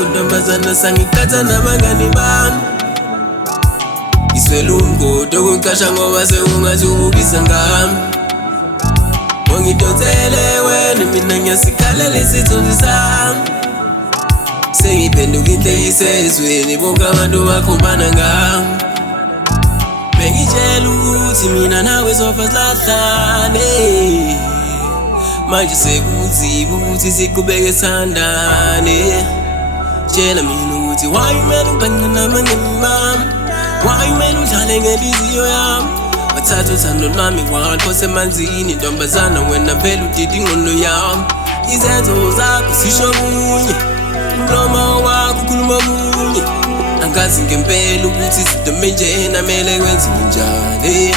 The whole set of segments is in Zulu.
zakho ntombazana sangikhatha nabangani bami Iswele umgodi okuqasha ngoba sekungathi ubukisa ngami Ungidonsele wena mina ngiyasikhalela isithunzi sami Sengiphenduka inhlekisa ezweni bonke abantu bakhumbana ngami Bengitshela ukuthi mina nawe sofa silahlane Manje sekunzima ukuthi siqhubeke sithandane Tshela mina ukuthi why kumele ubhangqe nabangani bami Why kumele udlale ngenhliziyo yami Wathatha uthando lwami waliphosa emanzini Ntombazana wena phela udida ingqondo yami Izenzo zakho zisho kunye Umlomo wakho ukhuluma kunye Angazi ngempela ukuthi sidome njena mele kwenziwe njani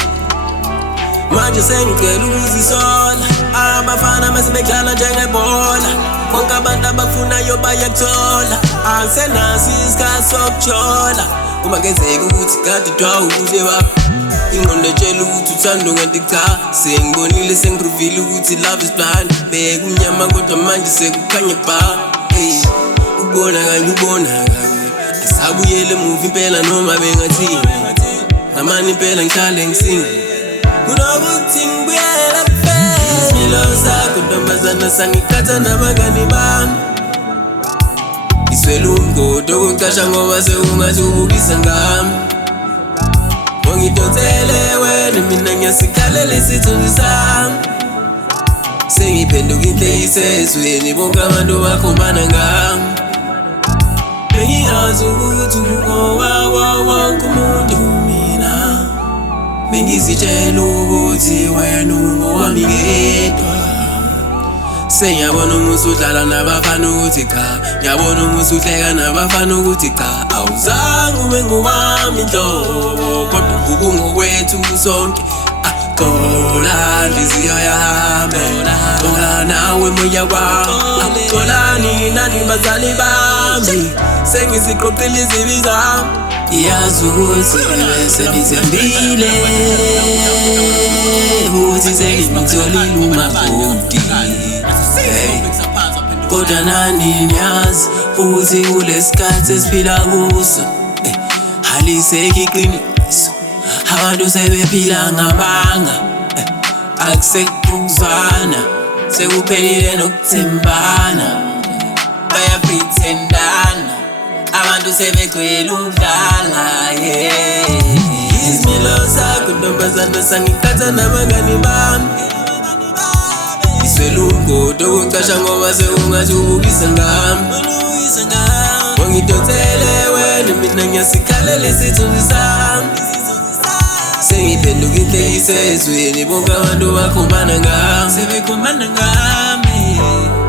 Manje sengicela ukuzisola Abafana masebedlala njengebhola Bonke abantu abafunayo bayakuthola Angisenaso isikhathi sokujola Uma kenzeka ukuthi kade twawuze wakho Ingqondo etshela ukuthi uthando kanti cha Sengibonile sengiruvile ukuthi love is blind Bekumnyama kodwa manje sekukhanya bha Ubona kanye ubona kanye Asabuyele emuva impela noma bengathini Namani impela ngihlale ngisinga Kunokuthi ngibuyele kuphela Izimilo zakho ntombazana sangikhatha nabangani bami Iswele umgodi okuqasha ngoba sekungathi ubukisa ngami Ungidonsele wena mina ngiyasikhalela isithunzi sami Sengiphenduka inhlekisa ezweni bonke abantu bakhumbana ngami Bengingazi ukuthi wonke umuntu mina Bengizitshela ukuthi wena ungowami ngedwa Sengiyabona umusa udlala nabafana ukuthi cha Ngiyabona umusa uhleka nabafana ukuthi cha Awuzange ube ngowami nhlobo Kodwa ubungokwethu sonke Xola nhliziyo yami Xola nawe moya wami Xolani nani bazali bami Sengiziqoqile izibi zami Yazi ukuthi senizembile Ukuthi sengimtholile umakoti Kodwa nani niyazi ukuthi kulesikhathi esiphila kuso Halisekho iqiniso Abantu sebephila ngamanga Akusekuzwana Sekuphelile nokuthembana Bayapretendana Abantu sebegcwele ukudlala Izimilo zakho ntombazana sangikhatha nabangani bami Iswele umgodi okuqasha ngoba sekungathi ubukisa ngami Ungidonsele wena mina ngiyasikhalela isithunzi sami Sengiphenduka inhlekisa ezweni bonke abantu bakhumbana ngami Sebekhumbana ngami